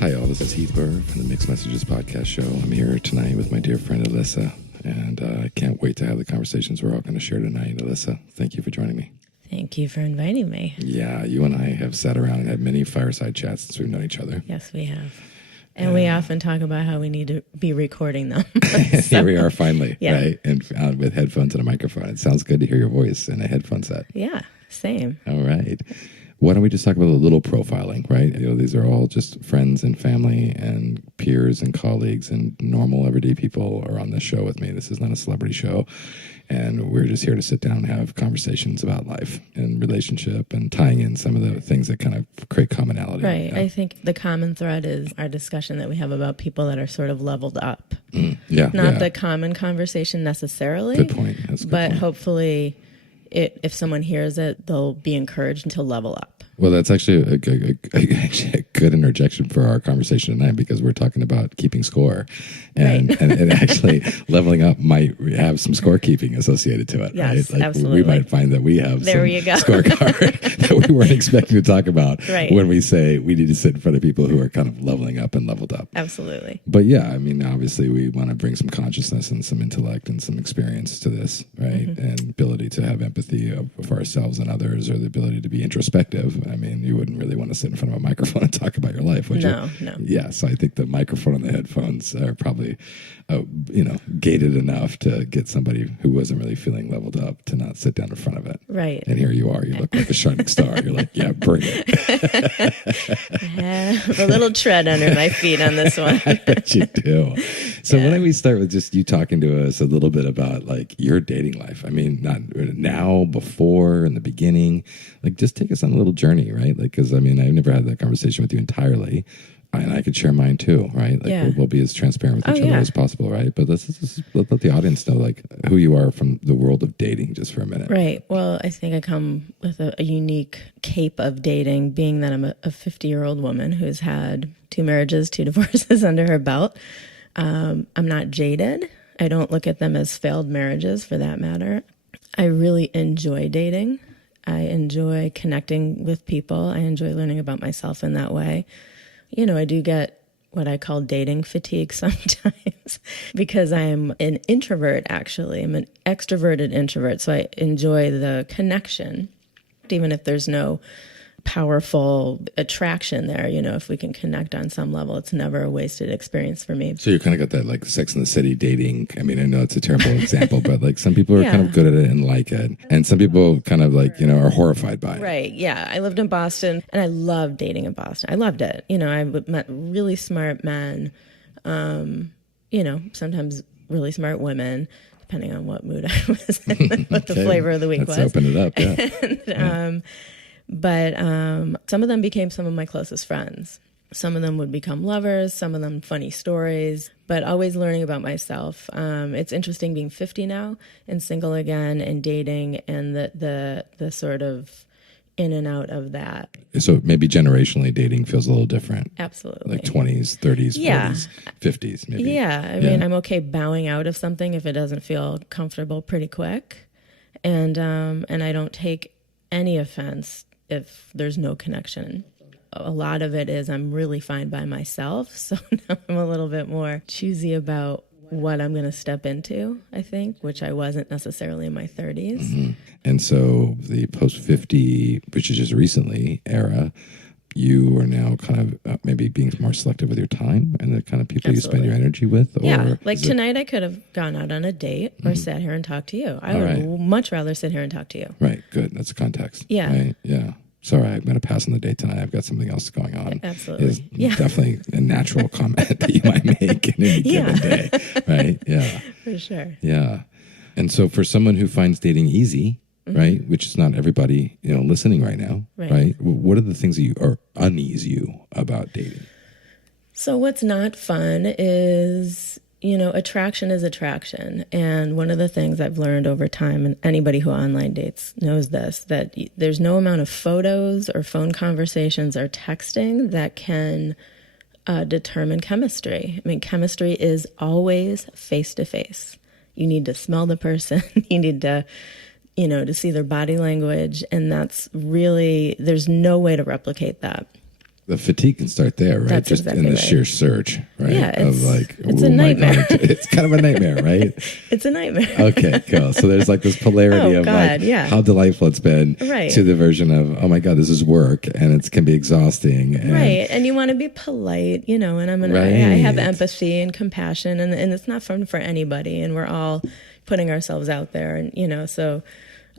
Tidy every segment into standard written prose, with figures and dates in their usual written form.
Hi all, this is Heath Burr from the Mixed Messages podcast show. I'm here tonight with my dear friend Elisa, and I can't wait to have the conversations we're all going to share tonight. Elisa, thank you for joining me. Thank you for inviting me. Yeah, you and I have sat around and had many fireside chats since we've known each other. Yes, we have. And we often talk about how we need to be recording them. Here we are finally, yeah. Right? And with headphones and a microphone. It sounds good to hear your voice in a headphone set. Yeah, same. All right. Why don't we just talk about a little profiling, right? You know, these are all just friends and family and peers and colleagues and normal everyday people are on this show with me. This is not a celebrity show. And we're just here to sit down and have conversations about life and relationship and tying in some of the things that kind of create commonality. Right. Yeah. I think the common thread is our discussion that we have about people that are sort of leveled up. Yeah. Not the common conversation necessarily. Good point. That's a good but point. Hopefully, if someone hears it, they'll be encouraged to level up. Well, that's actually a good interjection for our conversation tonight because we're talking about keeping score. And, right. and actually leveling up might have some scorekeeping associated to it. Yes, right? Like absolutely. We might find that we have there some you go. scorecard that we weren't expecting to talk about right. when we say we need to sit in front of people who are kind of leveling up and leveled up. Absolutely. But yeah, I mean, obviously we want to bring some consciousness and some intellect and some experience to this, right? Mm-hmm. And ability to have empathy for ourselves and others, or the ability to be introspective. I mean, you wouldn't really want to sit in front of a microphone and talk about your life, would you? No. Yeah, so I think the microphone and the headphones are probably, gated enough to get somebody who wasn't really feeling leveled up to not sit down in front of it. Right. And here you are. You look like a shining star. You're like, yeah, bring it. I have a little tread under my feet on this one. I bet you do. So Yeah. why don't we start with just you talking to us a little bit about like your dating life? I mean, not now, before, in the beginning. Like, just take us on a little journey, right? Like, because I mean, I've never had that conversation with you entirely, and I could share mine too, right? Like, Yeah. we'll be as transparent with each other yeah. as possible, right? But let's let the audience know like who you are from the world of dating, just for a minute. Right. Well, I think I come with a unique cape of dating, being that I'm a 50-year-old woman who's had 2 marriages, 2 divorces under her belt. I'm not jaded. I don't look at them as failed marriages, for that matter. I really enjoy dating. I enjoy connecting with people. I enjoy learning about myself in that way. You know, I do get what I call dating fatigue sometimes because I'm an introvert, actually. I'm an extroverted introvert, so I enjoy the connection, even if there's no powerful attraction there. You know, if we can connect on some level, it's never a wasted experience for me. So you kind of got that like Sex in the City dating. I mean, I know it's a terrible example, but like some people are Yeah. kind of good at it and like it. And some people kind of like, are horrified by it. Right. Yeah. I lived in Boston and I loved dating in Boston. I loved it. You know, I met really smart men, sometimes really smart women, depending on what mood I was in, what the flavor of the week Let's was. open it up. Yeah. But some of them became some of my closest friends. Some of them would become lovers, some of them funny stories, but always learning about myself. It's interesting being 50 now and single again and dating and the sort of in and out of that. So maybe generationally dating feels a little different. Absolutely. Like 20s, 30s, Yeah. 40s, 50s maybe. Yeah. I mean, I'm okay bowing out of something if it doesn't feel comfortable pretty quick. And I don't take any offense if there's no connection. A lot of it is I'm really fine by myself. So now I'm a little bit more choosy about what I'm going to step into, I think, which I wasn't necessarily in my 30s. Mm-hmm. And so the post-50, which is just recently, era, you are now kind of maybe being more selective with your time and the kind of people you spend your energy with? Or yeah, like tonight I could have gone out on a date or sat here and talked to you. I would much rather sit here and talk to you. Right, good. That's the context. Yeah. Right? Yeah. Sorry, I'm going to pass on the date tonight. I've got something else going on. Absolutely. Is definitely a natural comment that you might make in any given day. Right? Yeah. For sure. Yeah. And so for someone who finds dating easy, right, which is not everybody, listening right now, right? What are the things that you are unease you about dating? So what's not fun is, attraction is attraction. And one of the things I've learned over time, and anybody who online dates knows this, that there's no amount of photos or phone conversations or texting that can determine chemistry. I mean, chemistry is always face-to-face. You need to smell the person. You need to, to see their body language. And that's really, there's no way to replicate that. The fatigue can start there, right? That's Just exactly in the right. sheer surge, right? Yeah, of like, it's a oh my nightmare. God. It's kind of a nightmare, right? It's a nightmare. Okay, cool. So there's like this polarity of God, like yeah. how delightful it's been Right. to the version of, oh my God, this is work and it can be exhausting. And, Right. And you want to be polite, and I have Right. empathy and compassion, and it's not fun for anybody, and we're all putting ourselves out there, and so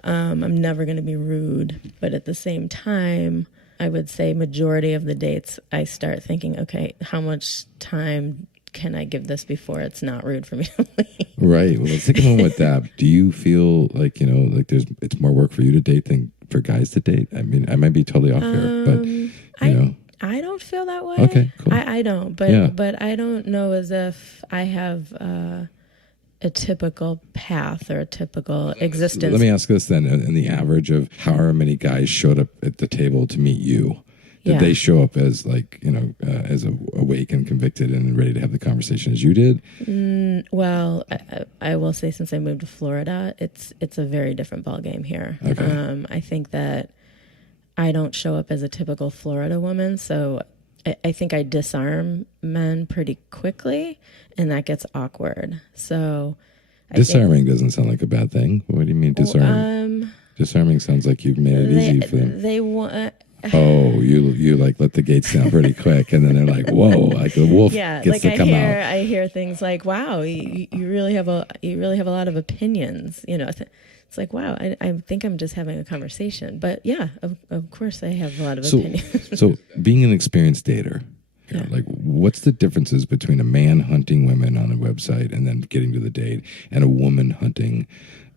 I'm never going to be rude, but at the same time, I would say majority of the dates I start thinking, okay, how much time can I give this before it's not rude for me to leave? Right. Well, let's take a moment with that. Do you feel like, like it's more work for you to date than for guys to date? I mean, I might be totally off here, but I don't feel that way. Okay, cool. I don't, but I don't know as if I have a typical path or a typical existence. Let me ask this then. In the average of however many guys showed up at the table to meet you, did they show up as like, as awake and convicted and ready to have the conversation as you did? Well, I will say since I moved to Florida, it's a very different ballgame here. Okay. I think that I don't show up as a typical Florida woman, so I think I disarm men pretty quickly, and that gets awkward. So disarming doesn't sound like a bad thing. What do you mean disarm? Disarming sounds like you've made it easy for them. They want. Oh, you like let the gates down pretty quick, and then they're like, "Whoa!" Like the wolf gets to come out. I hear things like, "Wow, you really have a lot of opinions." It's like, wow, I think I'm just having a conversation, but yeah, of course I have a lot of opinions. So being an experienced dater, like what's the differences between a man hunting women on a website and then getting to the date, and a woman hunting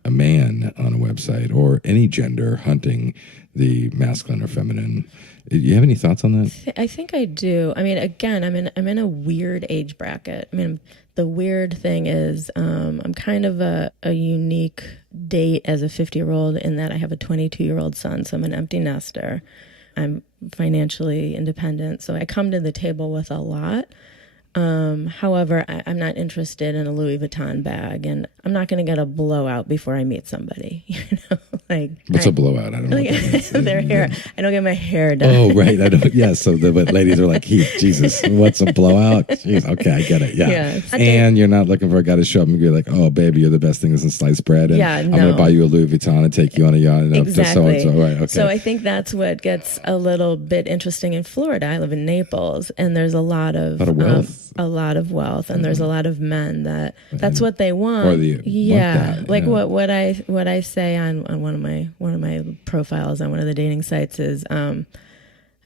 a man on a website, or any gender hunting the masculine or feminine? Do you have any thoughts on that? I think I do. I mean, again, I'm in a weird age bracket. I mean, the weird thing is I'm kind of a unique date as a 50-year-old in that I have a 22-year-old son, so I'm an empty nester. I'm financially independent, so I come to the table with a lot. However, I'm not interested in a Louis Vuitton bag, and I'm not going to get a blowout before I meet somebody. What's a blowout? I don't know. Their hair. I don't get my hair done. Oh, right. I don't. Yeah. So the ladies are like, Heath, Jesus, what's a blowout? Jeez, okay, I get it. Yeah. And you're not looking for a guy to show up and be like, oh, baby, you're the best thing since sliced bread. And I'm going to buy you a Louis Vuitton and take you on a yacht and up to so and so. Right. Okay. So I think that's what gets a little bit interesting in Florida. I live in Naples, and there's a lot of wealth. And there's a lot of men that's what they want. Or what I say on one of my profiles on one of the dating sites is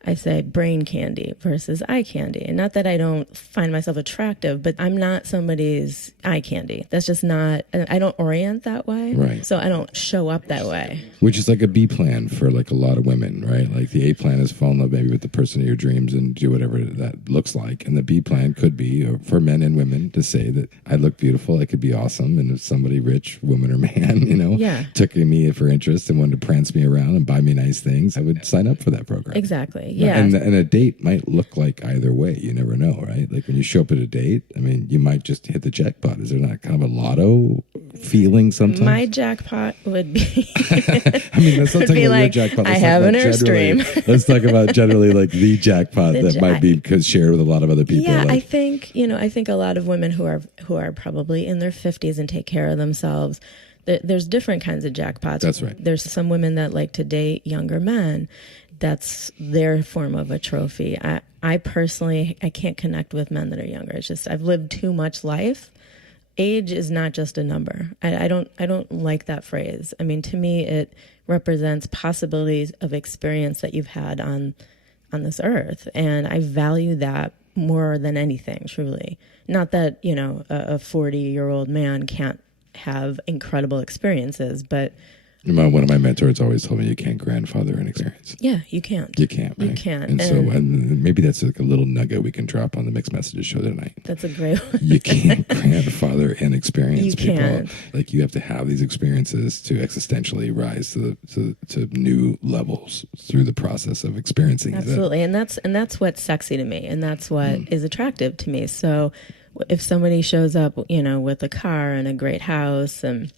I say brain candy versus eye candy. And not that I don't find myself attractive, but I'm not somebody's eye candy. That's just not, I don't orient that way. Right. So I don't show up that way. Which is like a B plan for like a lot of women, right? Like the A plan is fall in love maybe with the person of your dreams and do whatever that looks like. And the B plan could be for men and women to say that I look beautiful, I could be awesome. And if somebody rich, woman or man, took me for interest and wanted to prance me around and buy me nice things, I would sign up for that program. Exactly. Yeah. And a date might look like either way. You never know, right? Like when you show up at a date, I mean, you might just hit the jackpot. Is there not kind of a lotto feeling sometimes? My jackpot would be... I mean, let's not talk about your jackpot. I have an Airstream. Let's talk about generally like the jackpot might be shared with a lot of other people. Yeah, like, I think a lot of women who are probably in their 50s and take care of themselves, there's different kinds of jackpots. That's right. There's some women that like to date younger men. That's their form of a trophy. I personally, I can't connect with men that are younger. It's just, I've lived too much life. Age is not just a number. I don't like that phrase. I mean, to me, it represents possibilities of experience that you've had on this earth. And I value that more than anything, truly. Not that, a 40-year-old man can't have incredible experiences, but one of my mentors always told me you can't grandfather an experience. Yeah, you can't. You can't, right? You can't. And so maybe that's like a little nugget we can drop on the Mixed Messages show tonight. That's a great one. You can't grandfather an experience, you people. Can't. Like you have to have these experiences to existentially rise to new levels through the process of experiencing. Absolutely. And that's what's sexy to me, and that's what is attractive to me. So if somebody shows up, with a car and a great house and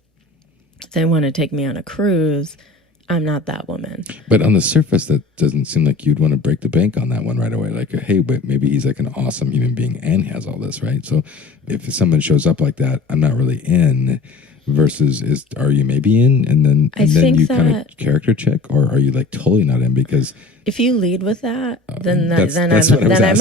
they want to take me on a cruise, I'm not that woman. But on the surface, that doesn't seem like you'd want to break the bank on that one right away. Like, hey, but maybe he's like an awesome human being and has all this, right? So if someone shows up like that, I'm not really in. Versus, are you maybe in, and then you kind of character check, or are you like totally not in? Because if you lead with that, then that's I'm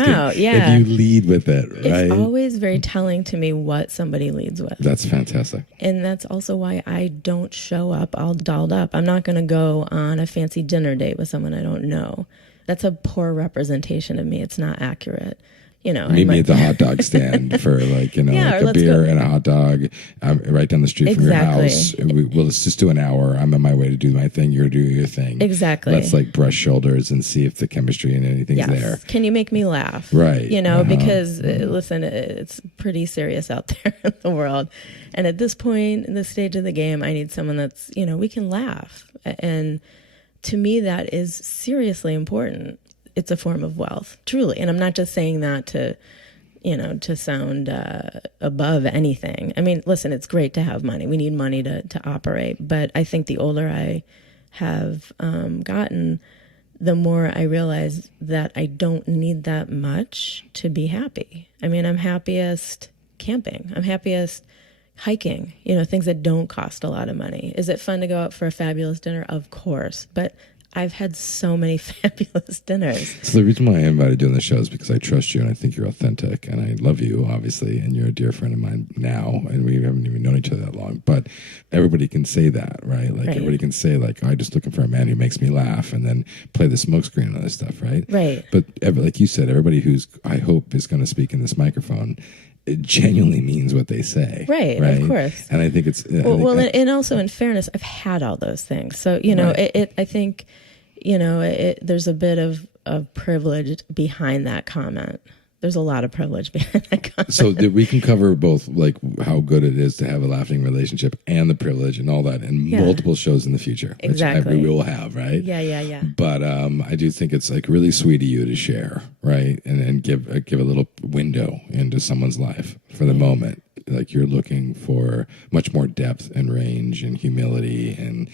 out. If Yeah, you lead with it, right? It's always very telling to me what somebody leads with. That's fantastic, and that's also why I don't show up all dolled up. I'm not going to go on a fancy dinner date with someone I don't know. That's a poor representation of me. It's not accurate. Meet me at the hot dog stand for like a beer and a hot dog right down the street from your house. We'll just do an hour. I'm on my way to do my thing. You're doing your thing. Exactly. Let's like brush shoulders and see if the chemistry and anything's there. Can you make me laugh? Right. Because listen, it's pretty serious out there in the world. And at this point, in this stage of the game, I need someone that's, we can laugh. And to me, that is seriously important. It's a form of wealth, truly. And I'm not just saying that to sound above anything. I mean, listen, it's great to have money. We need money to operate. But I think the older I have gotten, the more I realize that I don't need that much to be happy. I mean, I'm happiest camping. I'm happiest hiking, things that don't cost a lot of money. Is it fun to go out for a fabulous dinner? Of course. But I've had so many fabulous dinners. So the reason why I invited you on the show is because I trust you and I think you're authentic and I love you, obviously, and you're a dear friend of mine now, and we haven't even known each other that long. But everybody can say that, right? Like everybody can say, like, I'm just looking for a man who makes me laugh, and then play the smokescreen and other stuff, right? Right. But like you said, everybody who's I hope is going to speak in this microphone, it genuinely means what they say. Right, of course. And I think it's... and also in fairness, I've had all those things. So, I think, there's a bit of privilege behind that comment. There's a lot of privilege behind that comment. So we can cover both, like how good it is to have a laughing relationship and the privilege and all that in multiple shows in the future. Exactly. Which we will have, right? Yeah. But I do think it's like really sweet of you to share, right? And give a little window into someone's life for the moment. Like you're looking for much more depth and range and humility and...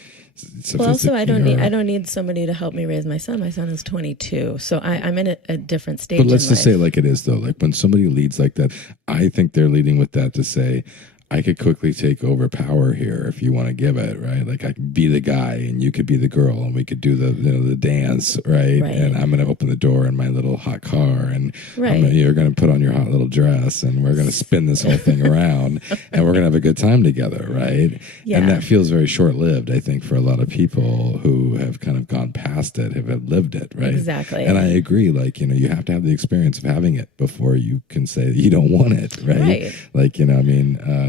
Well, also, I don't need somebody to help me raise my son. My son is 22, so I'm in a different stage. But let's just say it like it is, though. Like when somebody leads like that, I think they're leading with that to say, I could quickly take over power here if you want to give it, right? Like I could be the guy and you could be the girl and we could do the dance, right? And I'm going to open the door in my little hot car and you're going to put on your hot little dress and we're going to spin this whole thing around and we're going to have a good time together, right? Yeah. And that feels very short-lived, I think, for a lot of people who have kind of gone past it, have lived it, right? Exactly. And I agree, like, you have to have the experience of having it before you can say that you don't want it, right? Like,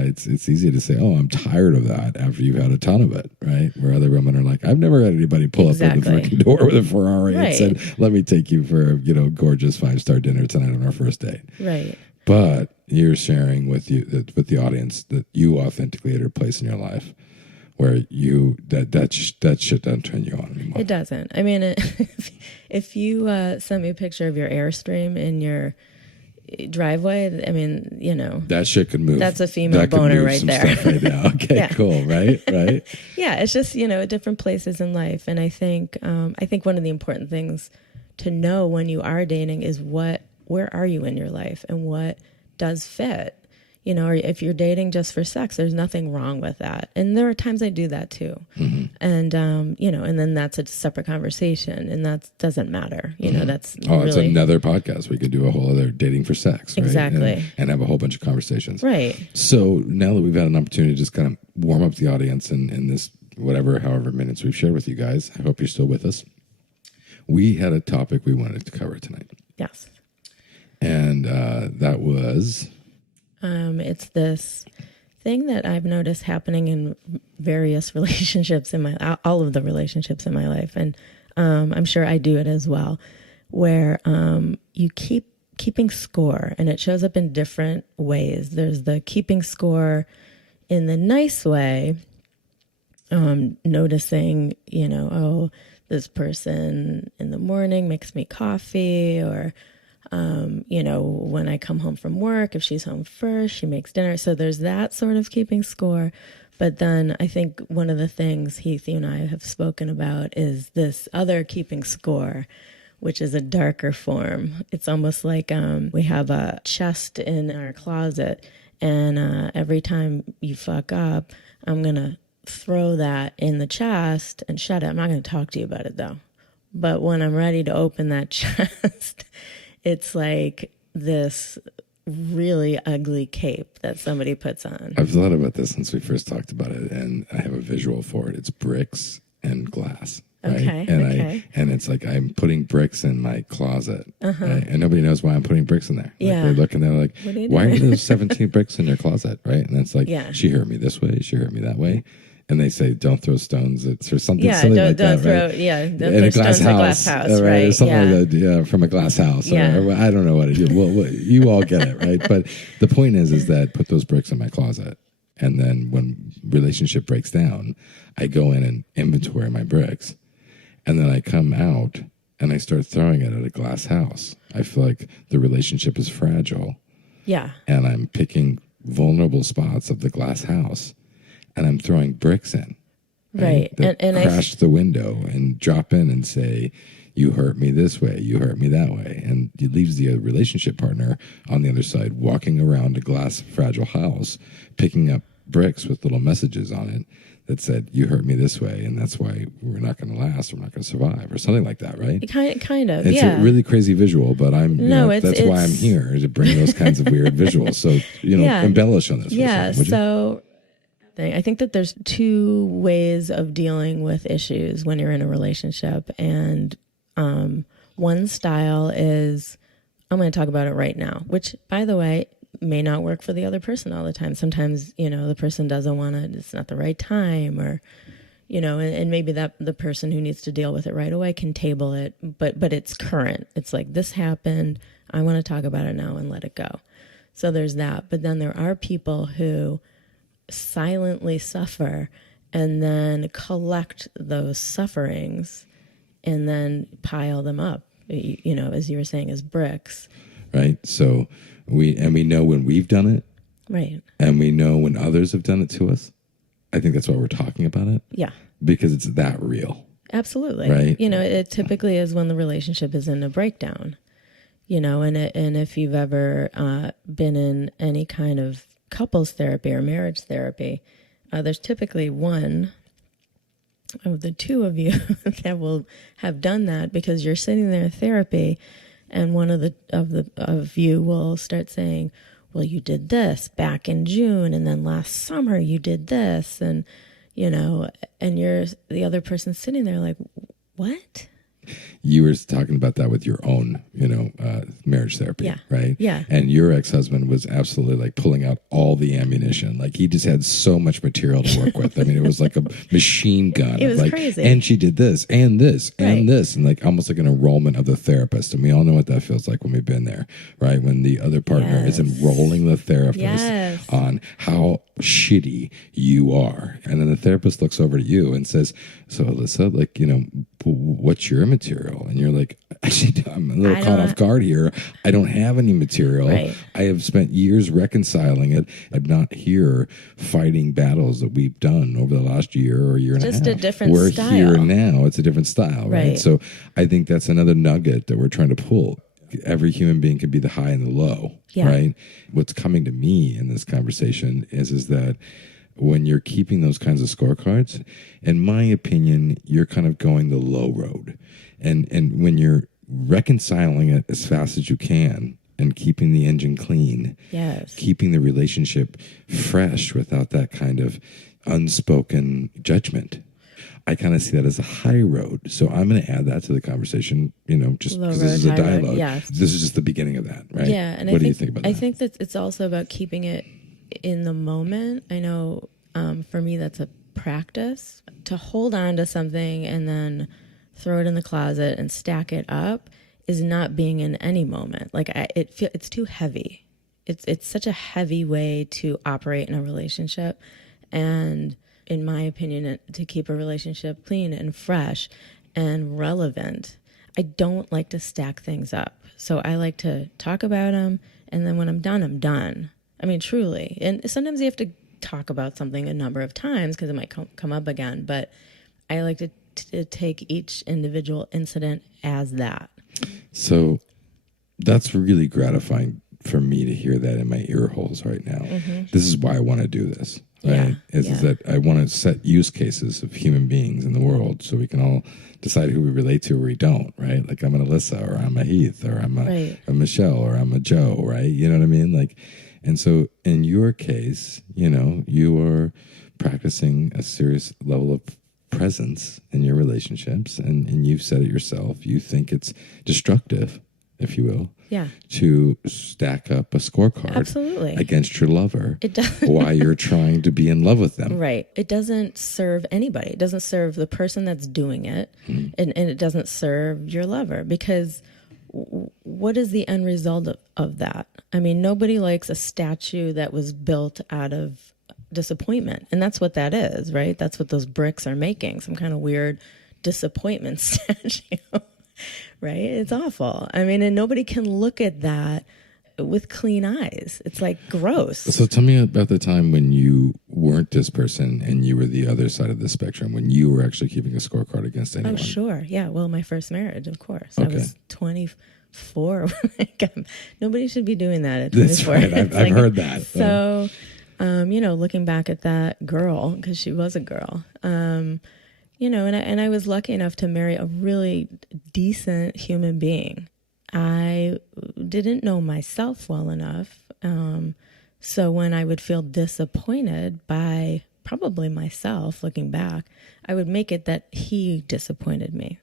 it's easy to say, oh, I'm tired of that after you've had a ton of it, right? Where other women are like, I've never had anybody pull up at the freaking door with a Ferrari and said, let me take you for a gorgeous 5-star dinner tonight on our first date. Right. But you're sharing with the audience that you authentically had a place in your life where that shit doesn't turn you on anymore. It doesn't. I mean, if you sent me a picture of your Airstream in your driveway, I mean, that shit could move. That's a female boner right there. Right now. Okay, cool, right. Yeah, it's just at different places in life, and I think one of the important things to know when you are dating is where are you in your life and what does fit. Or if you're dating just for sex, there's nothing wrong with that. And there are times I do that too. Mm-hmm. And, and then that's a separate conversation and that doesn't matter. That's it's another podcast. We could do a whole other dating for sex. Right? Exactly. And have a whole bunch of conversations. Right. So now that we've had an opportunity to just kind of warm up the audience in this however minutes we've shared with you guys, I hope you're still with us. We had a topic we wanted to cover tonight. Yes. And that was... it's this thing that I've noticed happening in various relationships all of the relationships in my life, and I'm sure I do it as well, where you keeping score, and it shows up in different ways. There's the keeping score in the nice way, noticing, this person in the morning makes me coffee, or when I come home from work, if she's home first, she makes dinner. So there's that sort of keeping score But then I think one of the things, Heath, you and I have spoken about is this other keeping score, which is a darker form. It's almost like we have a chest in our closet, and every time you fuck up, I'm going to throw that in the chest and shut it. I'm not going to talk to you about it, though. But when I'm ready to open that chest, it's like this really ugly cape that somebody puts on. I've thought about this since we first talked about it, and I have a visual for it. It's bricks and glass. Right? Okay. And it's like I'm putting bricks in my closet, right? And nobody knows why I'm putting bricks in there. Yeah. Like they look and they're like, why are there 17 bricks in your closet, right? And it's like, yeah. She hurt me this way, she hurt me that way. And they say, don't throw stones or something, yeah, something don't, like don't that, throw, right? Yeah, don't in throw a glass stones in a glass house, right? Or something yeah. like that, yeah, from a glass house. Yeah. Or I don't know what it is. Well, you all get it, right? But the point is that put those bricks in my closet. And then when relationship breaks down, I go in and inventory my bricks. And then I come out and I start throwing it at a glass house. I feel like the relationship is fragile. Yeah. And I'm picking vulnerable spots of the glass house and I'm throwing bricks in. Right. That and crash the window and drop in and say, you hurt me this way, you hurt me that way. And it leaves the relationship partner on the other side walking around a glass fragile house, picking up bricks with little messages on it that said, you hurt me this way, and that's why we're not going to last, we're not going to survive, or something like that, right? Kind of, it's yeah. a really crazy visual, but that's why I'm here, to bring those kinds of weird visuals. So, embellish on this. Yeah, for a second, I think that there's two ways of dealing with issues when you're in a relationship. And one style is, I'm going to talk about it right now, which, by the way, may not work for the other person all the time. Sometimes, the person doesn't want to, it's not the right time, or, and maybe that the person who needs to deal with it right away can table it, but it's current. It's like, this happened, I want to talk about it now and let it go. So there's that. But then there are people who silently suffer and then collect those sufferings and then pile them up, as you were saying, as bricks. Right. So we know when we've done it. Right. And we know when others have done it to us. I think that's why we're talking about it. Yeah. Because it's that real. Absolutely. Right. It typically is when the relationship is in a breakdown, and if you've ever been in any kind of couples therapy or marriage therapy, there's typically one of the two of you that will have done that, because you're sitting there in therapy and one of you will start saying, well, you did this back in June, and then last summer you did this, and and you're the other person sitting there like, what? You were talking about that with your own, marriage therapy, yeah. right? Yeah. And your ex-husband was absolutely like pulling out all the ammunition. Like he just had so much material to work with. I mean, it was like a machine gun. It was like, crazy. And she did this and this and right. this, and like almost like an enrollment of the therapist. And we all know what that feels like when we've been there, right? When the other partner is enrolling the therapist on how shitty you are. And then the therapist looks over to you and says, so Alyssa, like, what's your material? And you're like, actually, I'm a little caught off guard here. I don't have any material. Right. I have spent years reconciling it. I'm not here fighting battles that we've done over the last year or year and a half. Just a different We're style. here and now. It's a different style, right? So I think that's another nugget that we're trying to pull. Every human being can be the high and the low, right? What's coming to me in this conversation is that when you're keeping those kinds of scorecards, in my opinion, you're kind of going the low road. And when you're reconciling it as fast as you can and keeping the engine clean, keeping the relationship fresh without that kind of unspoken judgment, I kind of see that as a high road. So I'm going to add that to the conversation, just because this is a dialogue. This is just the beginning of that, right? Yeah. And what do you think about that? I think that it's also about keeping it in the moment. I know for me that's a practice. To hold on to something and then throw it in the closet and stack it up is not being in any moment. Like it's too heavy. It's such a heavy way to operate in a relationship. And in my opinion, to keep a relationship clean and fresh and relevant, I don't like to stack things up. So I like to talk about them, and then when I'm done, I'm done. I mean, truly. And sometimes you have to talk about something a number of times because it might come up again. But I like to take each individual incident as that. So that's really gratifying for me to hear that in my ear holes right now. This is why I want to do this. Right? Is that I want to set use cases of human beings in the world so we can all decide who we relate to or we don't, right? Like I'm an Elisa or I'm a Heath or I'm a Michelle or I'm a Joe, right? You know what I mean? Like, and so in your case, you know, you are practicing a serious level of presence in your relationships, and you've said it yourself. You think it's destructive, if you will, to stack up a scorecard against your lover while you're trying to be in love with them. Right. It doesn't serve anybody. It doesn't serve the person that's doing it, and it doesn't serve your lover, because what is the end result of that? I mean, nobody likes a statue that was built out of disappointment, and that's what that is, right? That's what those bricks are making, some kind of weird disappointment statue. Right? It's awful. I mean, and nobody can look at that with clean eyes. It's like gross. So tell me about the time when you weren't this person and you were the other side of the spectrum, when you were actually keeping a scorecard against anyone. Oh, sure. Yeah. Well, my first marriage, of course. Okay. I was 24. Nobody should be doing that at 24. That's right. I've heard that. So, you know, looking back at that girl, because she was a girl, you know, and I was lucky enough to marry a really decent human being. I didn't know myself well enough. So when I would feel disappointed by probably myself, looking back, I would make it that he disappointed me.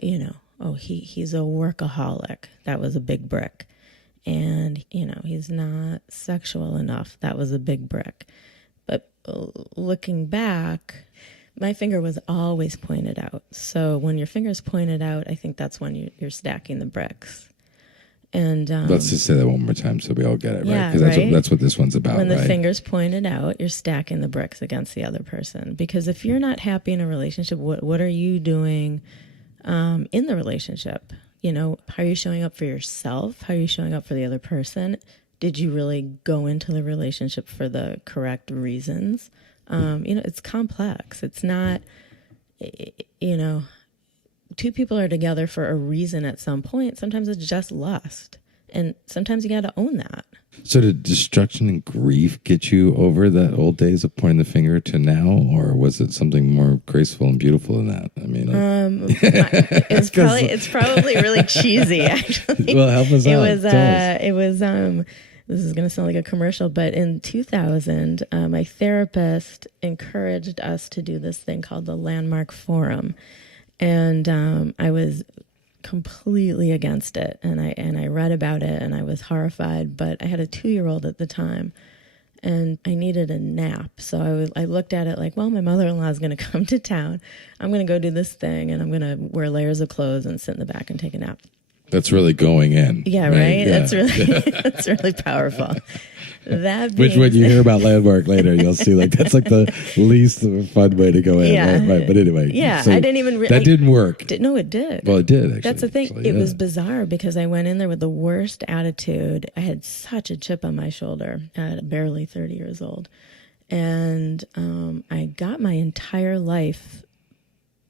You know, oh, he's a workaholic. That was a big brick. And, you know, he's not sexual enough. That was a big brick. But looking back, my finger was always pointed out. So when your finger's pointed out, I think that's when you're stacking the bricks. And let's just say that one more time so we all get it, right? Because that's what this one's about. When the finger's pointed out, you're stacking the bricks against the other person. Because if you're not happy in a relationship, what are you doing in the relationship? You know, how are you showing up for yourself? How are you showing up for the other person? Did you really go into the relationship for the correct reasons? You know, it's complex. It's not, you know, two people are together for a reason at some point. Sometimes it's just lust. And sometimes you got to own that. So did destruction and grief get you over the old days of pointing the finger to now? Or was it something more graceful and beautiful than that? I mean, it's probably really cheesy, actually. Well, help us out. It was, this is going to sound like a commercial, but in 2000, my therapist encouraged us to do this thing called the Landmark Forum. And I was completely against it. And I read about it and I was horrified, but I had a 2-year-old at the time and I needed a nap. So I looked at it like, well, my mother-in-law is going to come to town. I'm going to go do this thing and I'm going to wear layers of clothes and sit in the back and take a nap. That's really going in. Yeah, right? Yeah. That's really powerful. Which when you hear about Landmark later, you'll see like that's like the least fun way to go in. Yeah. Right. But anyway. Yeah, so I didn't even... that didn't work. No, it did. Well, it did, actually. That's the thing. It was bizarre because I went in there with the worst attitude. I had such a chip on my shoulder at barely 30 years old. And I got my entire life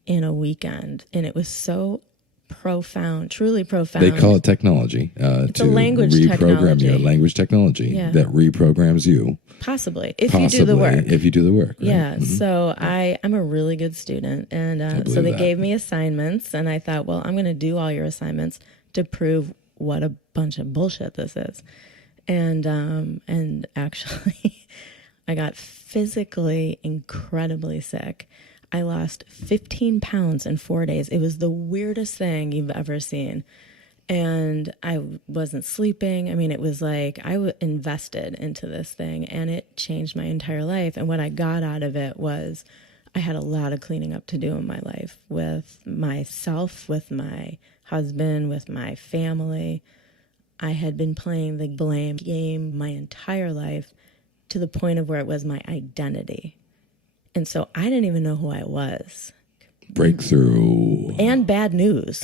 in a weekend. And it was so profound, truly profound. They call it technology. It's to a language reprogram technology. you. Language technology that reprograms you. Possibly, if you do the work. If you do the work. Right? Yeah. Mm-hmm. So I'm a really good student, and so they gave me assignments, and I thought, well, I'm going to do all your assignments to prove what a bunch of bullshit this is, and actually, I got physically incredibly sick. I lost 15 pounds in 4 days. It was the weirdest thing you've ever seen. And I wasn't sleeping. I mean, it was like I invested into this thing and it changed my entire life. And what I got out of it was I had a lot of cleaning up to do in my life with myself, with my husband, with my family. I had been playing the blame game my entire life to the point of where it was my identity. And so I didn't even know who I was. breakthrough and bad news.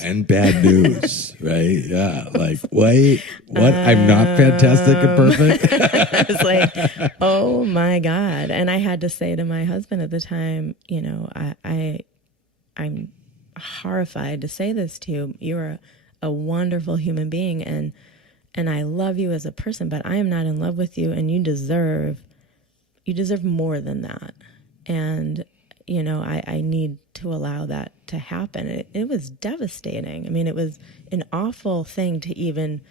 Right? Yeah. Like, wait, what? I'm not fantastic and perfect. I was like, oh my God. And I had to say to my husband at the time, you know, I'm horrified to say this to you. You're a wonderful human being, and I love you as a person, but I am not in love with you, and you deserve more than that. And, you know, I need to allow that to happen. It was devastating. I mean, it was an awful thing to even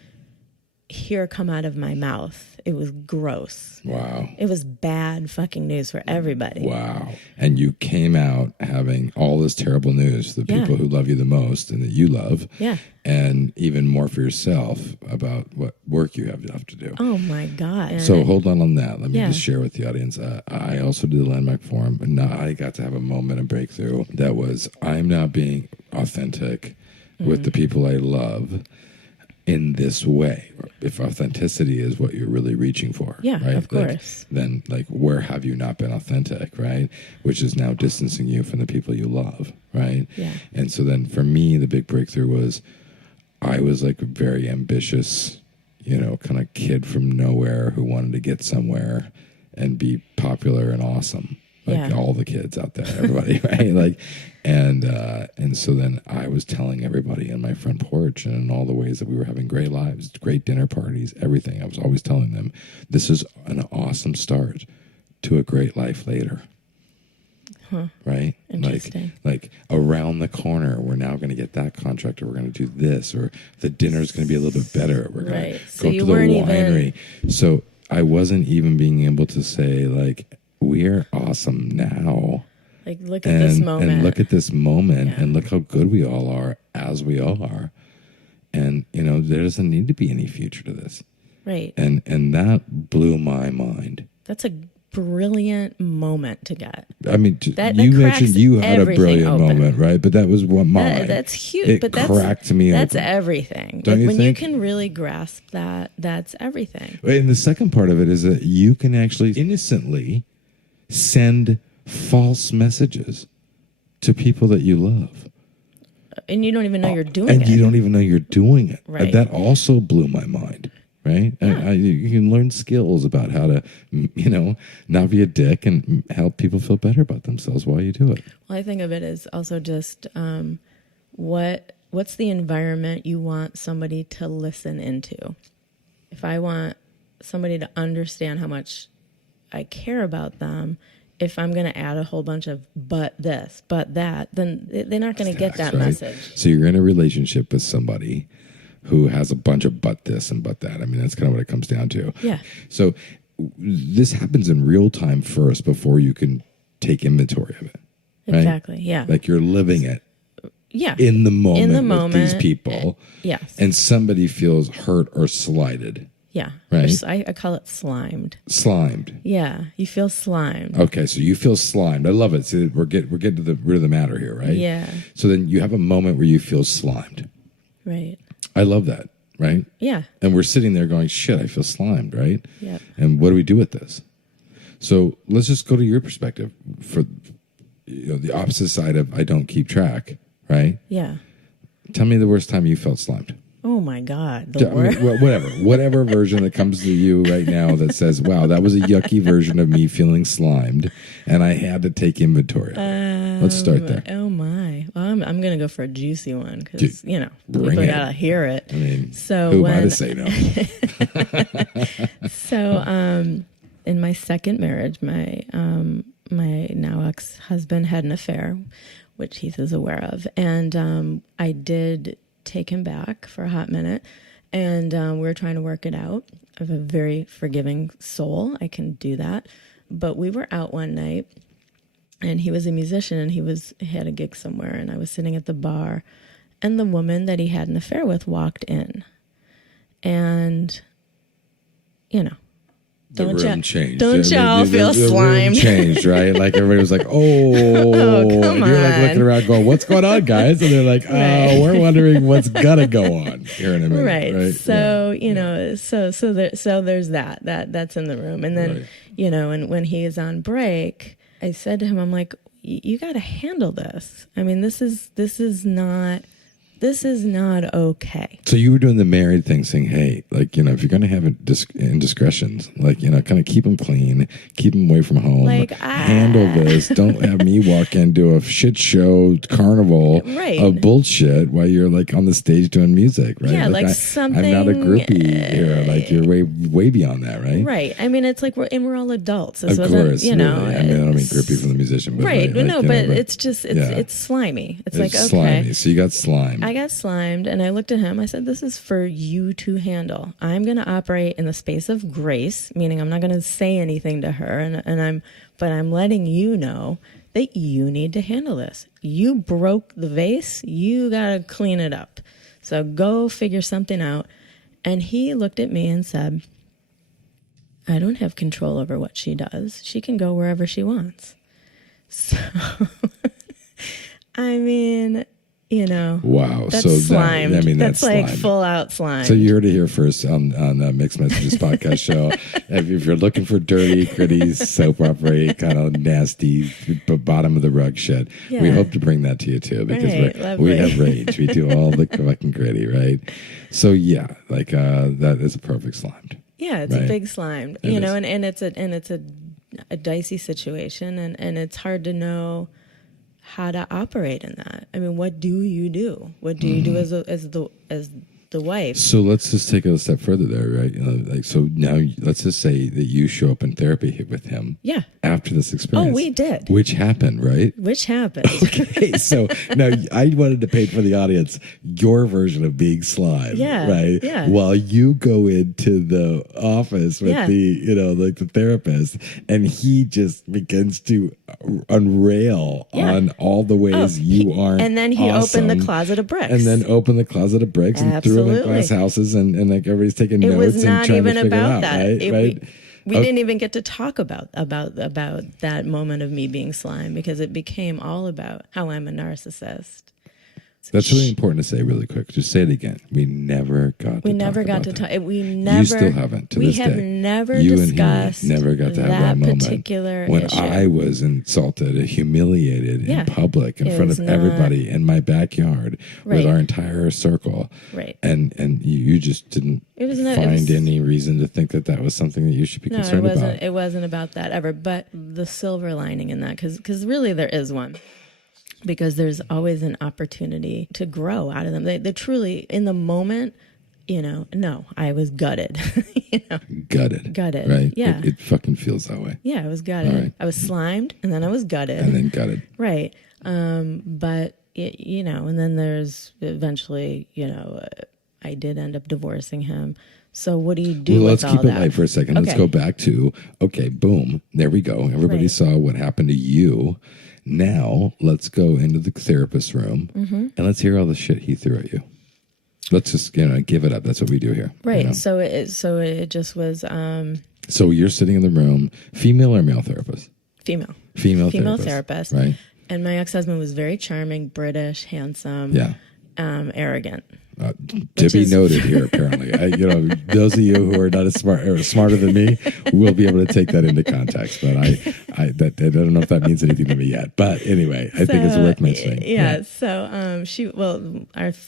hear come out of my mouth. It was gross. Wow. It was bad fucking news for everybody. Wow. And you came out having all this terrible news to the people who love you the most and that you love. Yeah. And even more for yourself about what work you have to do. Oh my God. So hold on that. Let me just share with the audience. I also did the Landmark Forum, and I got to have a moment of breakthrough that was, I'm not being authentic with the people I love in this way. If authenticity is what you're really reaching for, yeah, right? Of course. Then where have you not been authentic, right? Which is now distancing you from the people you love, right? Yeah. And so then for me, the big breakthrough was, I was like a very ambitious, you know, kind of kid from nowhere who wanted to get somewhere and be popular and awesome. Like all the kids out there, everybody, right? And so then I was telling everybody on my front porch and in all the ways that we were having great lives, great dinner parties, everything. I was always telling them, this is an awesome start to a great life later. Huh. Right? Interesting. Like around the corner, we're now going to get that contract, or we're going to do this, or the dinner's going to be a little bit better. We're going to go to the winery. So I wasn't even being able to say, like, we're awesome now. Like, look at this moment. And look at this moment, and look how good we all are as we are. And, you know, there doesn't need to be any future to this. Right. And that blew my mind. That's a brilliant moment to get. I mean, you mentioned you had a brilliant moment, right? But that was what mine. That's huge. It cracked me open. That's everything. Don't you think? When you can really grasp that, that's everything. And the second part of it is that you can actually innocently send false messages to people that you love. And you don't even know you're doing it. And you don't even know you're doing it. Right. That also blew my mind. Right? Yeah. You can learn skills about how to, you know, not be a dick and help people feel better about themselves while you do it. Well, I think of it as also just what's the environment you want somebody to listen into? If I want somebody to understand how much I care about them, if I'm going to add a whole bunch of but this, but that, then they're not going to get that message. So you're in a relationship with somebody who has a bunch of but this and but that. I mean, that's kind of what it comes down to. Yeah. So this happens in real time first before you can take inventory of it. Right? Exactly. Yeah. Like you're living it. Yeah. In the moment with these people. Yes. And somebody feels hurt or slighted. Yeah. Right. I call it slimed. Slimed. Yeah. You feel slimed. Okay. So you feel slimed. I love it. See, we're getting to the root of the matter here, right? Yeah. So then you have a moment where you feel slimed. Right. I love that, right? Yeah. And we're sitting there going, shit, I feel slimed, right? Yeah. And what do we do with this? So let's just go to your perspective for the opposite side of I don't keep track, right? Yeah. Tell me the worst time you felt slimed. Oh my God. Whatever version that comes to you right now that says, wow, that was a yucky version of me feeling slimed and I had to take inventory. Let's start there. Oh my. Well, I'm going to go for a juicy one because, people got to hear it. I mean, so who am I to say no? So, in my second marriage, my now ex-husband had an affair, which Heath is aware of. And I did take him back for a hot minute, and we were trying to work it out. I have a very forgiving soul. I can do that. But we were out one night, and he was a musician, and he had a gig somewhere, and I was sitting at the bar, and the woman that he had an affair with walked in. And, The room changed. Don't y'all feel slimed? The room changed, right? Like everybody was like, oh, come and you're like on. looking around going, what's going on, guys? And they're like, oh, we're wondering what's gonna go on here in a minute. Right. So, so there's that's in the room. And then, and when he is on break, I said to him, I'm like, you got to handle this. I mean, this is not okay. So you were doing the married thing, saying, hey, like, you know, if you're going to have indiscretions, like, you know, kind of keep them clean, keep them away from home, Like, handle this. Don't have me walk into a shit show carnival of bullshit while you're like on the stage doing music, right? Yeah, like I'm something. not a groupie here. Like, you're way beyond that, right? Right. I mean, it's like we're all adults. Of course, you know. Really. I mean, I don't mean groupie from the musician, but right. Like, no, but it's just it's slimy. It's like, okay, slimy. So you got slimed. I got slimed. And I looked at him. I said, this is for you to handle. I'm going to operate in the space of grace, meaning I'm not going to say anything to her. But I'm letting you know that you need to handle this. You broke the vase. You got to clean it up. So go figure something out. And he looked at me and said, I don't have control over what she does. She can go wherever she wants. So, I mean, you know, wow. That's so slimed. That's like slimed. Full out slime. So you heard it here first on the Mixed Messages podcast show. If you're looking for dirty, gritty, soap opera, kind of nasty, bottom of the rug shit, we hope to bring that to you too, because we have range. We do all the fucking gritty, right? So yeah, like that is a perfect slimed. Yeah, it's a big slime, you know, and it's a dicey situation, and it's hard to know how to operate in that. I mean, what do you do? What do you do as the wife? So let's just take it a step further there, right? You know, like, so now let's just say that you show up in therapy with him. Yeah. After this experience. Oh, we did. Which happened, right? Which happened. Okay, so now I wanted to paint for the audience your version of being slime, right? Yeah. While you go into the office with the, you know, like the therapist, and he just begins to unrail on all the ways you aren't and then he awesome. opened the closet of bricks. And then opened the closet of bricks and threw them in glass houses, and like everybody's taking notes was not and trying even to figure about it out, that. right? We didn't even get to talk about that moment of me being slime, because it became all about how I'm a narcissist. That's really important to say really quick. Just say it again. We never got to talk. You still haven't to this day. We have never you discussed and he never got to have that moment particular when issue. I was insulted and humiliated in public in front of everybody in my backyard with our entire circle. Right. And you just didn't find any reason to think that was something that you should be concerned about. It wasn't about that ever. But the silver lining in that, because really there is one. Because there's always an opportunity to grow out of them. They truly, in the moment, you know, no, I was gutted. You know? Gutted. Right? Yeah. It fucking feels that way. Yeah, I was gutted. Right. I was slimed, and then I was gutted. And then gutted. Right. But, you know, and then there's eventually, you know, I did end up divorcing him. So what do you do with all that? Let's keep it light for a second. Okay. Let's go back to, boom, there we go. Everybody saw what happened to you. Now, let's go into the therapist's room and let's hear all the shit he threw at you. Let's just, give it up. That's what we do here. Right. You know? So it just was... So you're sitting in the room, female or male therapist? Female. Female therapist. Right. And my ex-husband was very charming, British, handsome, arrogant. To be noted here, apparently. Those of you who are not as smart or smarter than me will be able to take that into context. But I don't know if that means anything to me yet. But anyway, I think it's worth mentioning. Yeah. So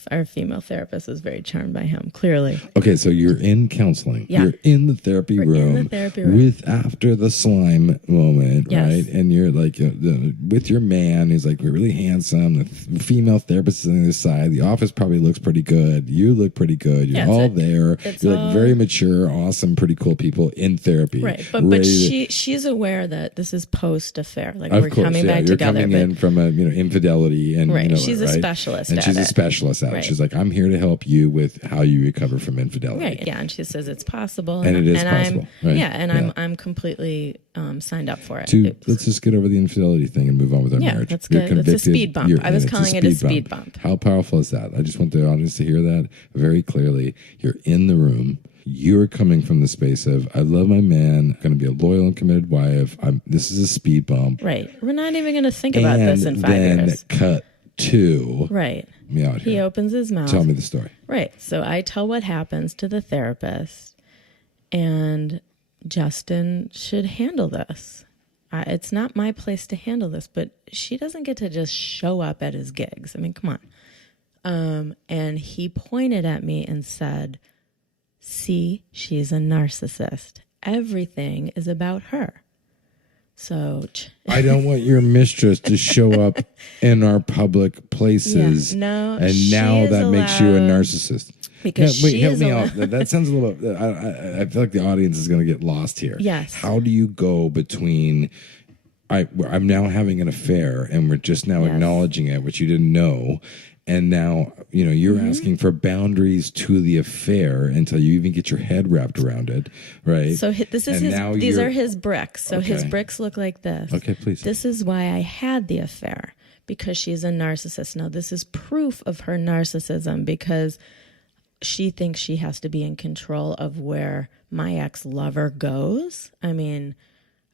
our female therapist was very charmed by him. Clearly. Okay, so you're in counseling. Yeah. You're in the therapy room. With after the slime moment, right? And you're like with your man. He's like really handsome. The female therapist is on the other side. The office probably looks pretty good. You look pretty good. You're all there. You're like very mature, awesome, pretty cool people in therapy. Right. But she's aware that this is post affair. Like we're coming back you're together. You're coming in from a infidelity and she's a specialist. And she's a specialist at it. She's like, I'm here to help you with how you recover from infidelity. Right. Yeah. And she says it's possible. And it is possible. I'm completely signed up for it. Let's just get over the infidelity thing and move on with our marriage. That's good. It's a speed bump. I was calling it a speed bump. How powerful is that? I just want the audience to hear that very clearly. You're in the room. You're coming from the space of, I love my man, I'm going to be a loyal and committed wife. This is a speed bump. Right. We're not even going to think about this in 5 years. And then cut to... Right. Me out here. He opens his mouth. Tell me the story. Right. So I tell what happens to the therapist, and Justin should handle this. It's not my place to handle this, but she doesn't get to just show up at his gigs. I mean, come on. And he pointed at me and said, see, she's a narcissist. Everything is about her. So I don't want your mistress to show up in our public places. Yeah, no, and now that makes you a narcissist. Because wait, help me out. That sounds a little bit, I feel like the audience is going to get lost here. Yes. How do you go between, I'm now having an affair and we're just now acknowledging it, which you didn't know. And now, you're asking for boundaries to the affair until you even get your head wrapped around it, right? So this is these are his bricks. So his bricks look like this. Okay, please. This is why I had the affair, because she's a narcissist. Now, this is proof of her narcissism, because she thinks she has to be in control of where my ex-lover goes. I mean,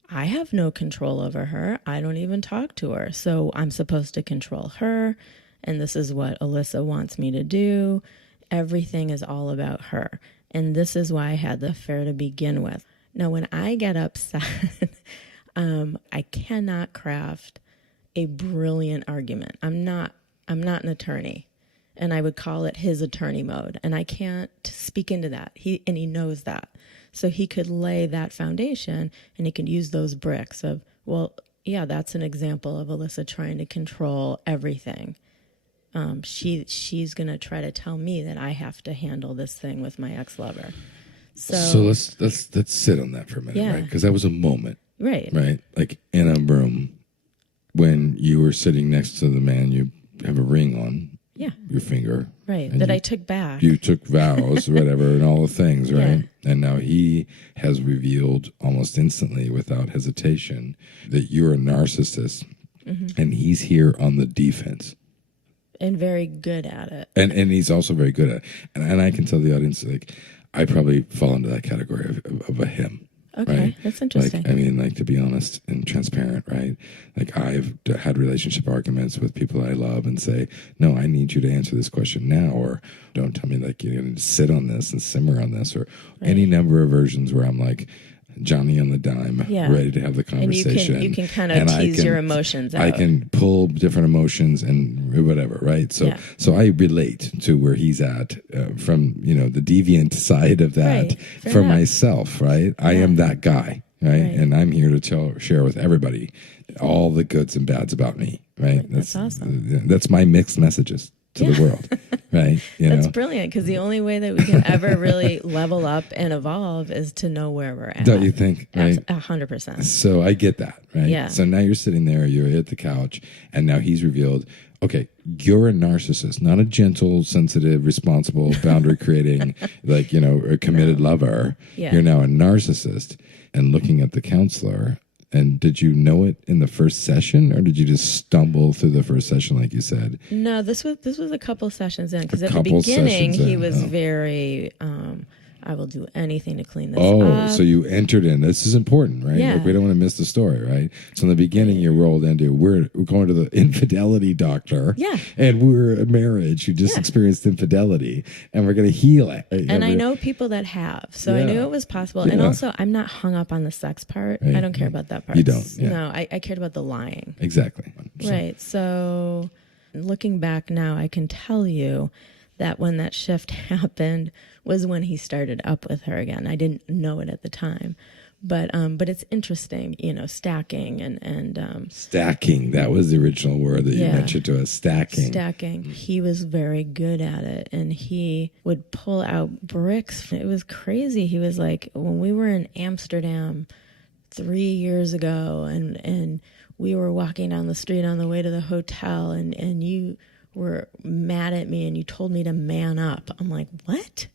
I have no control over her. I don't even talk to her. So I'm supposed to control her. And this is what Elisa wants me to do. Everything is all about her. And this is why I had the affair to begin with. Now, when I get upset, I cannot craft a brilliant argument. I'm not an attorney. And I would call it his attorney mode. And I can't speak into that. He knows that. So he could lay that foundation and he could use those bricks of, well, yeah, that's an example of Elisa trying to control everything. She's going to try to tell me that I have to handle this thing with my ex-lover. So let's sit on that for a minute, right? Because that was a moment. Right. Like in a room when you were sitting next to the man you have a ring on. Yeah. Your finger. Right. That I took back. You took vows, whatever, and all the things, right? Yeah. And now he has revealed almost instantly, without hesitation, that you're a narcissist, and he's here on the defense. And very good at it. And he's also very good at it. And I can tell the audience, like, I probably fall into that category of a him. Okay, right? that's interesting. Like, to be honest and transparent, right? Like, I've had relationship arguments with people I love and say, no, I need you to answer this question now, or don't tell me, like, you're going to sit on this and simmer on this, or any number of versions where I'm like, Johnny on the dime, ready to have the conversation. And you can kind of tease your emotions out. I can pull different emotions and whatever, right? So I relate to where he's at from, the deviant side of that for myself, right? I am that guy, right? And I'm here to share with everybody all the goods and bads about me, right? That's awesome. That's my mixed messages to the world, right? That's brilliant, because the only way that we can ever really level up and evolve is to know where we're at. Don't you think? Right? 100%. So I get that, right? Yeah. So now you're sitting there, you're at the couch, and now he's revealed, okay, you're a narcissist, not a gentle, sensitive, responsible, boundary creating, like, a committed lover. Yeah. You're now a narcissist. And looking at the counselor, and did you know it in the first session, or did you just stumble through the first session, like you said? No, this was a couple sessions in, because at the beginning he was very, I will do anything to clean this up. So you entered in. This is important, right? Yeah. Like, we don't want to miss the story, right? So in the beginning, you rolled into, we're going to the infidelity doctor. Yeah. And we're a marriage who just experienced infidelity, and we're going to heal it. And I know people that have. So I knew it was possible. Yeah. And also, I'm not hung up on the sex part. Right. I don't care about that part. You don't. Yeah. No, I cared about the lying. Exactly. Right. So looking back now, I can tell you that when that shift happened was when he started up with her again. I didn't know it at the time, but it's interesting, stacking and stacking. That was the original word that you mentioned to us. Stacking. He was very good at it, and he would pull out bricks. It was crazy. He was like, when we were in Amsterdam 3 years ago, and we were walking down the street on the way to the hotel, and you were mad at me and you told me to man up. I'm like, what?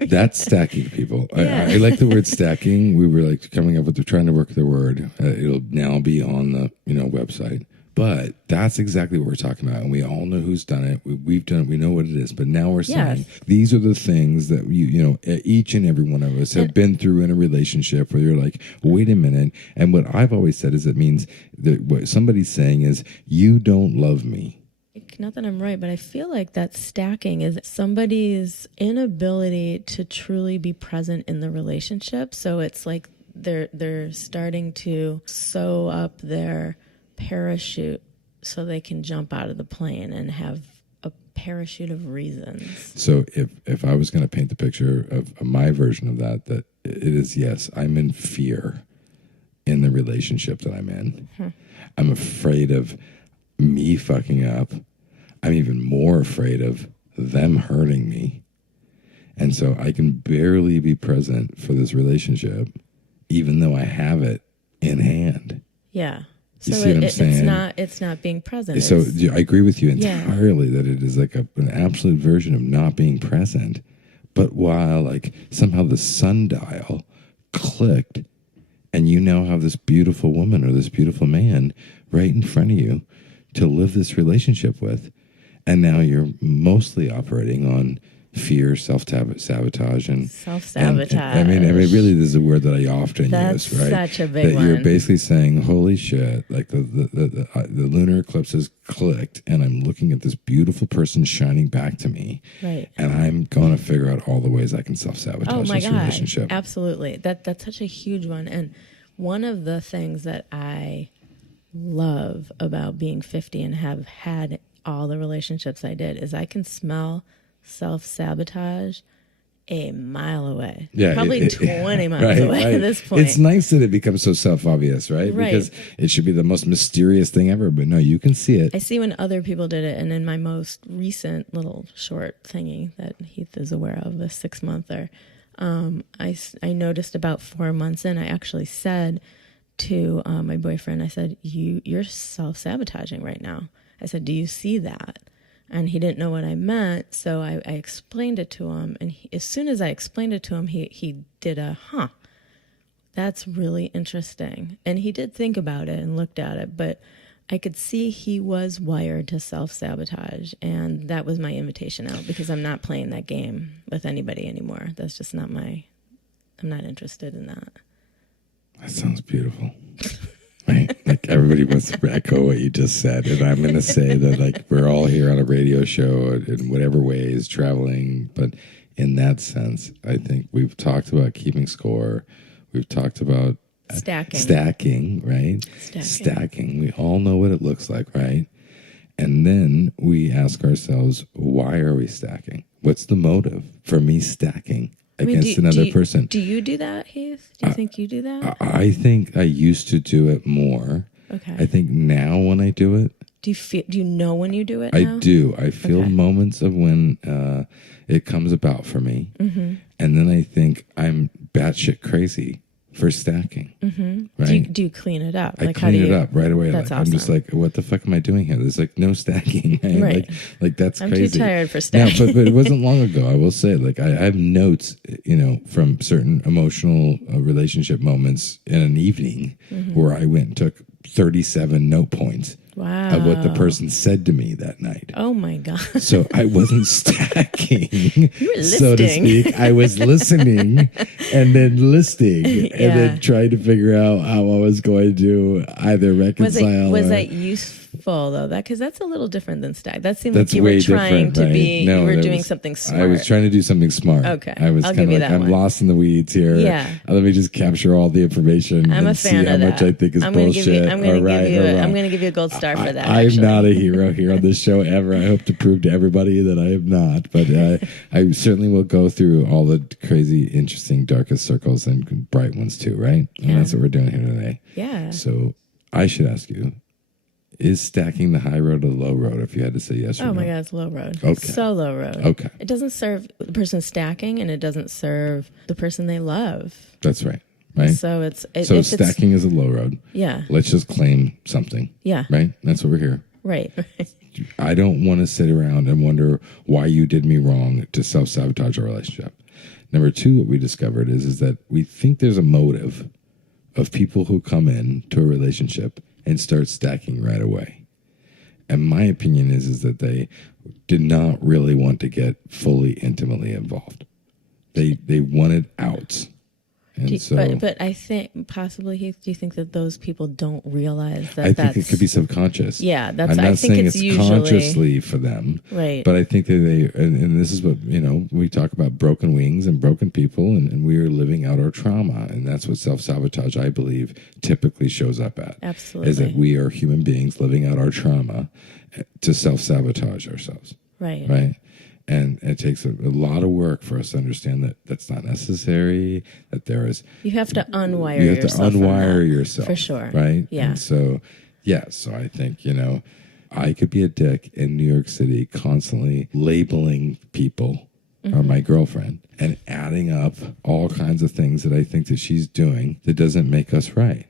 That's stacking, people. Yeah. I like the word stacking. We were like coming up with, trying to work the word. It'll now be on the website. But that's exactly what we're talking about. And we all know who's done it. We've done it. We know what it is. But now we're saying these are the things that each and every one of us have been through in a relationship where you're like, wait a minute. And what I've always said is it means that what somebody's saying is, you don't love me. Not that I'm right, but I feel like that stacking is somebody's inability to truly be present in the relationship. So it's like they're starting to sew up their parachute so they can jump out of the plane and have a parachute of reasons. So if I was going to paint the picture of my version of that it is, yes, I'm in fear in the relationship that I'm in. I'm afraid of me fucking up. I'm even more afraid of them hurting me. And so I can barely be present for this relationship, even though I have it in hand. Yeah. You So see what I'm saying? It's not being present. So It's, I agree with you entirely that it is like an absolute version of not being present. But while like somehow the sundial clicked and you now have this beautiful woman or this beautiful man right in front of you to live this relationship with, and now you're mostly operating on fear, self-sabotage, and self-sabotage. I mean, really, this is a word that I often That's use, right? such a big that you're one. basically saying, "Holy shit!" Like the lunar eclipse has clicked, and I'm looking at this beautiful person shining back to me, Right. and I'm going to figure out all the ways I can self-sabotage Oh my this God. relationship. Absolutely. That's such a huge one. And one of the things that I love about being 50 and have had all the relationships I did is I can smell self-sabotage a mile away. Yeah, Probably 20 miles away at this point. It's nice that it becomes so self-obvious, right? Right. Because it should be the most mysterious thing ever, but no, you can see it. I see when other people did it, and in my most recent little short thingy that Heath is aware of, the 6-monther, I noticed about 4 months in, I actually said to my boyfriend, I said, you're self-sabotaging right now. I said, do you see that? And he didn't know what I meant, so I explained it to him. And as soon as I explained it to him, he did that's really interesting. And he did think about it and looked at it, but I could see he was wired to self-sabotage. And that was my invitation out, because I'm not playing that game with anybody anymore. That's just not I'm not interested in that. That sounds beautiful. Right? Like everybody wants to echo what you just said. And I'm going to say that like we're all here on a radio show in whatever ways, traveling. But in that sense, I think we've talked about keeping score. We've talked about stacking, right? Stacking. We all know what it looks like, right? And then we ask ourselves, why are we stacking? What's the motive for me stacking against another person? Do you do that, Heath? Do you think you do that? I think I used to do it more. Okay. I think now when I do it, do you know when you do it I now? do. I feel moments of when it comes about for me. Mm-hmm. And then I think I'm batshit crazy for stacking. Mm-hmm. Right? Do you clean it up? I clean it up right away. That's like, awesome. I'm just like, what the fuck am I doing here? There's like no stacking. Right. Like that's I'm crazy. too tired for stacking. No, but it wasn't long ago. I will say, like I have notes, from certain emotional relationship moments in an evening where I went and took 37 note points. Wow. Of what the person said to me that night. Oh my God. So I wasn't stacking, You were so to listening. speak. I was listening and then listing and then trying to figure out how I was going to either reconcile. Was that useful though? Because that's a little different than stack. That seemed That's like you way were trying different, to right? be. No, you were that doing was- something smart. I was trying to do something smart. Okay. I was I'll kind give of you like, that I'm one. lost in the weeds here. Yeah. Let me just capture all the information I'm a and see fan how of much that. I think is I'm gonna bullshit. give you. I'm or right or wrong. going to give you a gold star for that. I'm actually. not a hero here on this show ever. I hope to prove to everybody that I am not. But I certainly will go through all the crazy, interesting, darkest circles and bright ones too, right? And that's what we're doing here today. Yeah. So I should ask you, is stacking the high road or the low road if you had to say yes or no? Oh my God, it's low road. Okay. So low road. Okay. It doesn't serve the person stacking, and it doesn't serve the person they love. That's right. Right? So So stacking is a low road. Yeah. Let's just claim something. Yeah. Right? That's what we're here. Right. I don't want to sit around and wonder why you did me wrong to self-sabotage our relationship. Number two, what we discovered is that we think there's a motive of people who come in to a relationship and start stacking right away. And my opinion is that they did not really want to get fully intimately involved. They wanted outs. And but I think possibly, Heath, do you think that those people don't realize that I think it could be subconscious. Yeah, I'm not I think saying it's usually consciously for them, right. But I think that and this is what, we talk about broken wings and broken people, and we are living out our trauma, and that's what self-sabotage, I believe, typically shows up at. Absolutely. Is that we are human beings living out our trauma to self-sabotage ourselves. Right. Right. And it takes a lot of work for us to understand that that's not necessary, that there is... You have to unwire yourself. yourself. You have to unwire yourself. For sure. Right? Yeah. And so, so I think, I could be a dick in New York City constantly labeling people or my girlfriend and adding up all kinds of things that I think that she's doing that doesn't make us right.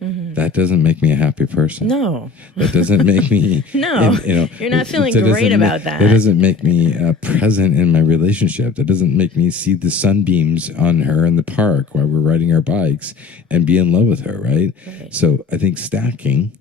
Mm-hmm. That doesn't make me a happy person. No. That doesn't make me... No. You're not feeling great about that. That doesn't make me present in my relationship. That doesn't make me see the sunbeams on her in the park while we're riding our bikes and be in love with her, right? So I think stacking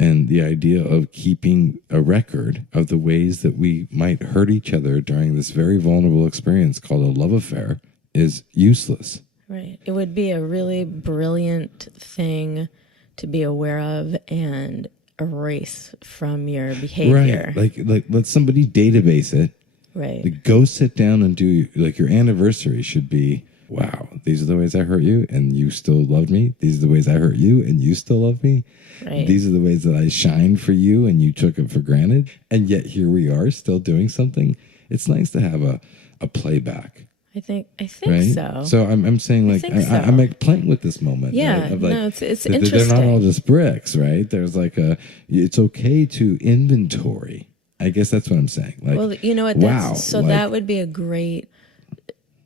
and the idea of keeping a record of the ways that we might hurt each other during this very vulnerable experience called a love affair is useless. Right. It would be a really brilliant thing to be aware of and erase from your behavior. Right. Like let somebody database it. Right. Like, go sit down and do, like, your anniversary should be, wow, these are the ways I hurt you and you still loved me. These are the ways I hurt you and you still love me. Right. These are the ways that I shined for you and you took it for granted. And yet here we are still doing something. It's nice to have a playback. I think right? so. So I'm saying, like, I'm like playing with this moment. Yeah, right? Of like, no, it's interesting. They're not all just bricks, right? There's like it's okay to inventory. I guess that's what I'm saying. Like, well, you know what? Wow. So that would be a great...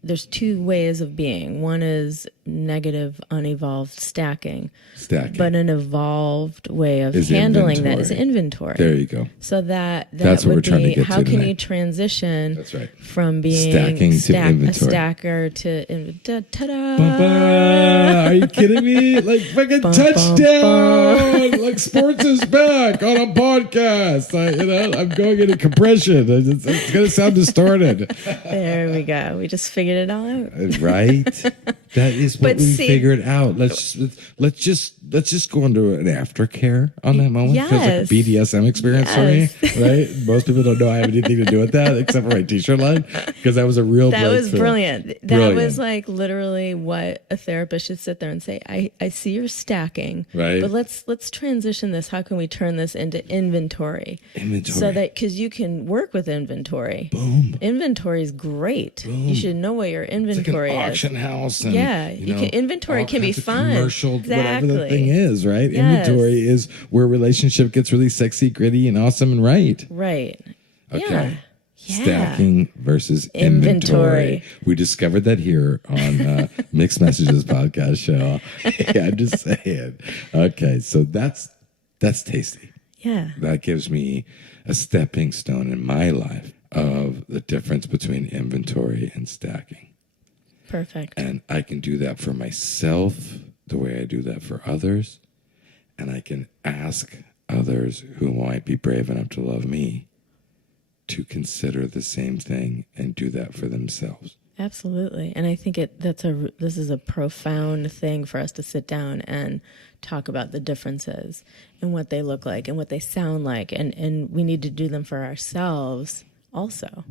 There's two ways of being. One is negative, unevolved stacking. But an evolved way of handling that is inventory. There you go. So that's what we're trying to get how to can tonight. You transition that's right. from being stacking to inventory. A stacker to ta-da. Are you kidding me? Like fucking touchdown! Like sports is back on a podcast. I'm going into compression. It's going to sound distorted. There we go. We just figured it all out. Right? That is what we figured out. Let's just go into an aftercare on that moment. Yes. Feels like a BDSM experience for me, right? Most people don't know I have anything to do with that except for my t-shirt line, because that was a real That was brilliant. Brilliant. That was like literally what a therapist should sit there and say, I see you're stacking, right? But let's transition this. How can we turn this into inventory? So that, because you can work with inventory. Boom. Inventory is great. Boom. You should know what your inventory it's like an is. auction house. And, inventory can be fun. Commercial, exactly. Whatever the thing is, right? Yes. Inventory is where relationship gets really sexy, gritty, and awesome and right. Right. Okay. Yeah. Stacking versus inventory. We discovered that here on Mixed Messages podcast show. Yeah, I'm just saying. Okay, so that's tasty. Yeah. That gives me a stepping stone in my life of the difference between inventory and stacking. Perfect. And I can do that for myself the way I do that for others. And I can ask others who might be brave enough to love me to consider the same thing and do that for themselves. Absolutely. And I think this is a profound thing for us to sit down and talk about the differences and what they look like and what they sound like. And we need to do them for ourselves also.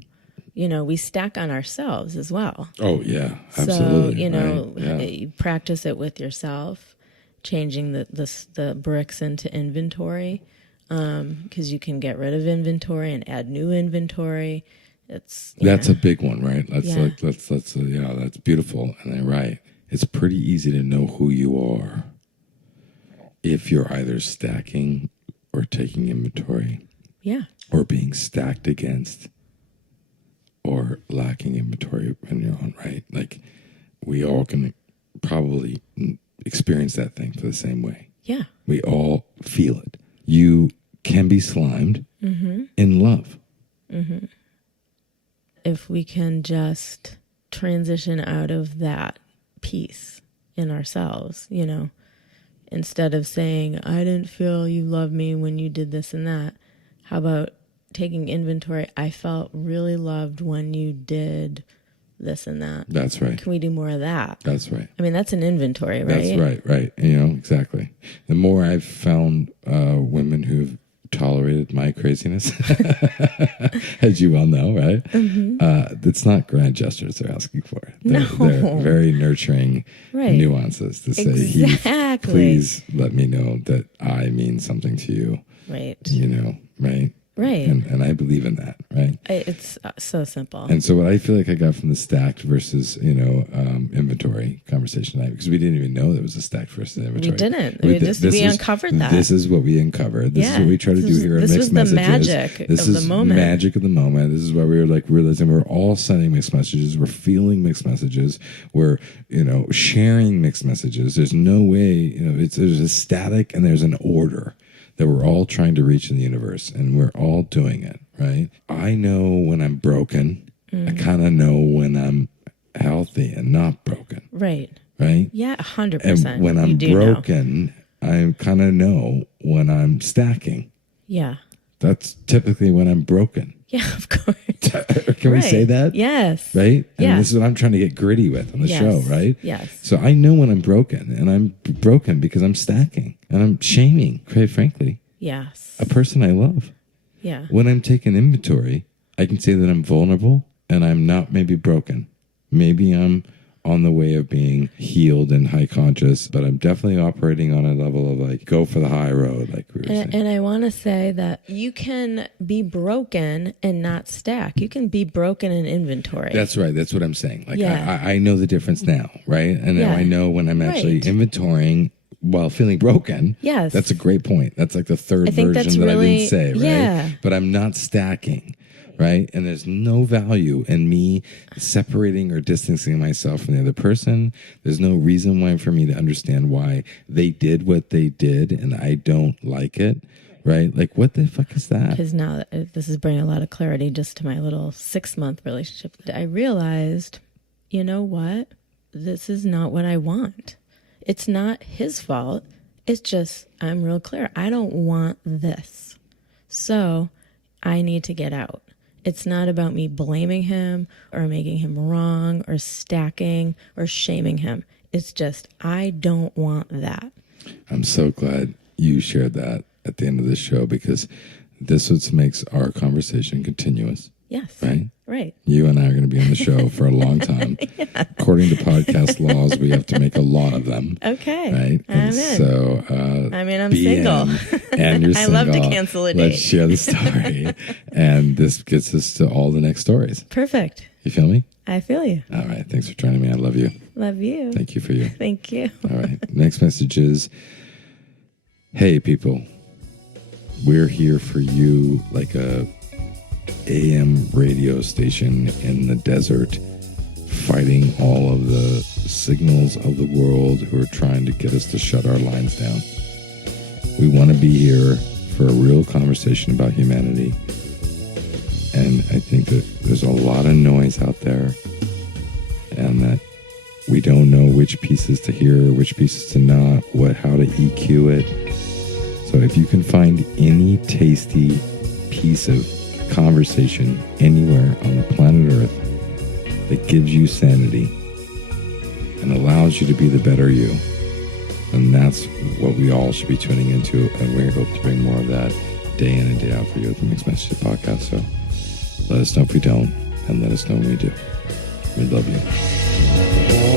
We stack on ourselves as well. Oh, yeah, absolutely. So, right? You practice it with yourself, changing the bricks into inventory, because you can get rid of inventory and add new inventory. That's a big one, right? That's beautiful. And then, right, it's pretty easy to know who you are if you're either stacking or taking inventory. Yeah. Or being stacked against or lacking inventory on your own, right? Like, we all can probably experience that thing for the same way. Yeah. We all feel it. You can be slimed in love. Mm-hmm. If we can just transition out of that piece in ourselves, instead of saying, I didn't feel you loved me when you did this and that. How about taking inventory? I felt really loved when you did this and that? That's right. Can we do more of that? That's right. I mean, that's an inventory, right? That's right, right. Exactly. The more I've found women who've tolerated my craziness, as you well know, right? It's not grand gestures they're asking for. They're very nurturing nuances to say, Heath, please let me know that I mean something to you. Right. Right? Right. And I believe in that, right? It's so simple. And so what I feel like I got from the stacked versus, inventory conversation tonight, because we didn't even know there was a stacked versus inventory. We didn't. We uncovered that. This is what we uncovered. This is what we try to do here at Mixed Messages. This was the magic of the moment. This is why we were like realizing we're all sending mixed messages. We're feeling mixed messages. We're, sharing mixed messages. There's no way, there's a static and there's an order that we're all trying to reach in the universe, and we're all doing it, right? I know when I'm broken. I kind of know when I'm healthy and not broken. Right. Right? Yeah, 100%. And when I'm broken, I kind of know when I'm stacking. Yeah. That's typically when I'm broken. Yeah, of course. Can we say that? Yes. Right? And yes. this is what I'm trying to get gritty with on the show, right? Yes. So I know when I'm broken, and I'm broken because I'm stacking, and I'm shaming, quite frankly, a person I love. Yeah. When I'm taking inventory, I can say that I'm vulnerable, and I'm not maybe broken. Maybe I'm on the way of being healed and high conscious, but I'm definitely operating on a level of like, go for the high road, like we were saying. And I want to say that you can be broken and not stack. You can be broken in inventory. That's right. That's what I'm saying. Like, I know the difference now, right? And now I know when I'm actually inventorying while feeling broken. Yes. That's a great point. That's like the third version that I didn't say, right? Yeah. But I'm not stacking. Right? And there's no value in me separating or distancing myself from the other person. There's no reason why for me to understand why they did what they did and I don't like it. Right? Like, what the fuck is that? Because now this is bringing a lot of clarity just to my little 6-month relationship. I realized, you know what? This is not what I want. It's not his fault. It's just, I'm real clear. I don't want this. So I need to get out. It's not about me blaming him or making him wrong or stacking or shaming him. It's just, I don't want that. I'm so glad you shared that at the end of this show, because this is what makes our conversation continuous. Yes. Right? Right. You and I are going to be on the show for a long time. According to podcast laws, we have to make a lot of them. Okay. Right? I'm in. So, I'm single. And you're single. I love to cancel a date. Let's share the story. And this gets us to all the next stories. Perfect. You feel me? I feel you. All right. Thanks for joining me. I love you. Love you. Thank you for you. Thank you. All right. Next message is, hey, people. We're here for you like a AM radio station in the desert, fighting all of the signals of the world who are trying to get us to shut our lines down. We want to be here for a real conversation about humanity. And I think that there's a lot of noise out there, and that we don't know which pieces to hear, which pieces to not, how to EQ it. So if you can find any tasty piece of conversation anywhere on the planet Earth that gives you sanity and allows you to be the better you, and that's what we all should be tuning into, and we hope to bring more of that day in and day out for you at the Mixed Messages podcast. So let us know if we don't, and let us know when we do. We love you.